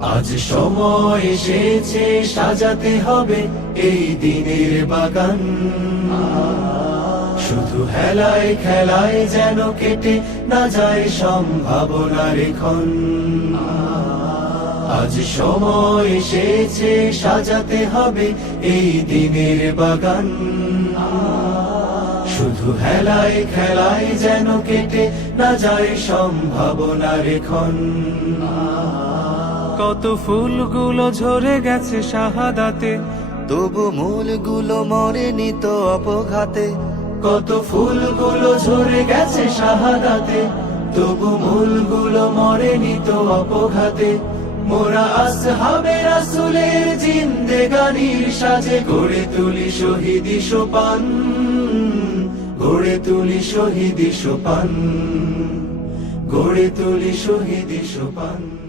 আজ সময় এসেছে সাজাতে হবে এই দিনের বাগান। শুধু হেলায় খেলায় যেন কেটে না যায় সম্ভাবনার ক্ষণ। আজ সময় এসেছে সাজাতে হবে এই দিনের বাগান। শুধু হেলায় খেলায় যেন কেটে না যায় সম্ভাবনার ক্ষণ। কত ফুলগুলো ঝরে গেছে শাহাদাতে, তবু মূলগুলো মরেনি তো অপঘাতে। কত ফুলগুলো ঝরে গেছে শাহাদাতে, তবু মূলগুলো মরেনি তো অপঘাতে। মোরা আসহাবে রাসূলের জিন্দেগানির সাজে গড়ে তুলি শহীদি সোপান, গড়ে তুলি শহীদি সোপান, গড়ে তুলি শহীদি সোপান।